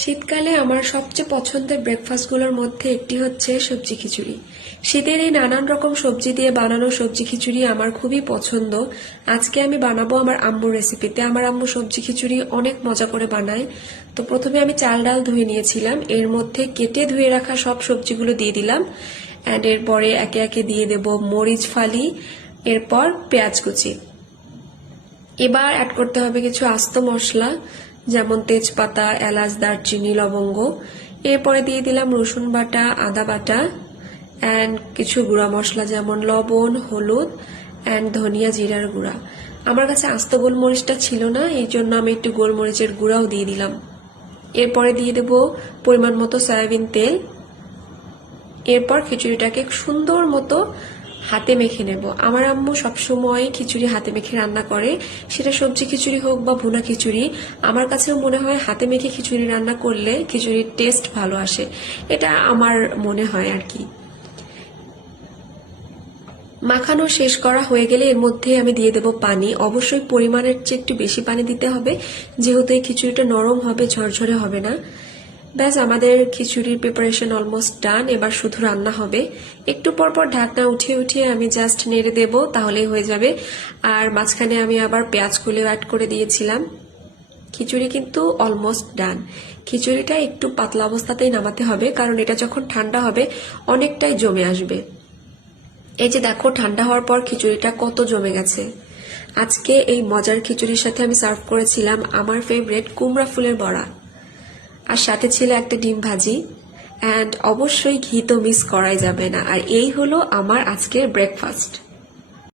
শীতকালে আমার সবচেয়ে পছন্দের ব্রেকফাস্টগুলোর মধ্যে একটি হচ্ছে সবজি খিচুড়ি। শীতের এই নানান রকম সবজি দিয়ে বানানো সবজি খিচুড়ি আমার খুবই পছন্দ। আজকে আমি বানাবো আমার আম্মুর রেসিপিতে। আমার আম্মু সবজি খিচুড়ি অনেক মজা করে বানায়। তো প্রথমে আমি চাল ডাল ধুয়ে নিয়েছিলাম, এর মধ্যে কেটে ধুয়ে রাখা সব সবজিগুলো দিয়ে দিলাম। অ্যান্ড এরপরে একে একে দিয়ে দেব মরিচ ফালি, এরপর পেঁয়াজ কুচি। এবার অ্যাড করতে হবে কিছু আস্ত মশলা, যেমন তেজপাতা, এলাচ, দারচিনি, লবঙ্গ। এরপরে দিয়ে দিলাম রসুন বাটা, আদা বাটা অ্যান্ড কিছু গুঁড়া মশলা যেমন লবণ, হলুদ অ্যান্ড ধনিয়া জিরার গুঁড়া। আমার কাছে আস্ত গোলমরিচটা ছিল না, এই জন্য আমি একটু গোলমরিচের গুঁড়াও দিয়ে দিলাম। এরপরে দিয়ে দেব পরিমাণ মতো সয়াবিন তেল। এরপর খিচুড়িটাকে সুন্দর মতো হাতে মেখে নেব। আমার আম্মু সবসময় খিচুড়ি হাতে মেখে রান্না করে, সেটা সবজি খিচুড়ি হোক বা ভুনা খিচুড়ি। আমার কাছেও মনে হয় হাতে মেখে খিচুড়ি রান্না করলে খিচুড়ির টেস্ট ভালো আসে, এটা আমার মনে হয় আর কি। মাখানো শেষ করা হয়ে গেলে এর মধ্যে আমি দিয়ে দেব পানি। অবশ্যই পরিমাণের চেয়ে একটু বেশি পানি দিতে হবে, যেহেতু এই খিচুড়িটা নরম হবে, ঝরঝরে হবে না। ব্যাস, আমাদের খিচুড়ির প্রিপারেশন অলমোস্ট ডান। এবার শুধু রান্না হবে। একটু পরপর ঢাকনা উঠিয়ে উঠিয়ে আমি জাস্ট নেড়ে দেব, তাহলেই হয়ে যাবে। আর মাঝখানে আমি আবার পেঁয়াজ কুলেও অ্যাড করে দিয়েছিলাম। খিচুড়ি কিন্তু অলমোস্ট ডান। খিচুড়িটা একটু পাতলা অবস্থাতেই নামাতে হবে, কারণ এটা যখন ঠান্ডা হবে অনেকটাই জমে আসবে। এই যে দেখো, ঠান্ডা হওয়ার পর খিচুড়িটা কত জমে গেছে। আজকে এই মজার খিচুড়ির সাথে আমি সার্ভ করেছিলাম আমার ফেভারিট কুমড়া ফুলের বড়া, আর সাথে ছিল একটা ডিম ভাজি অ্যান্ড অবশ্যই ঘি তো মিস করাই যাবে না। আর এই হলো আমার আজকের ব্রেকফাস্ট।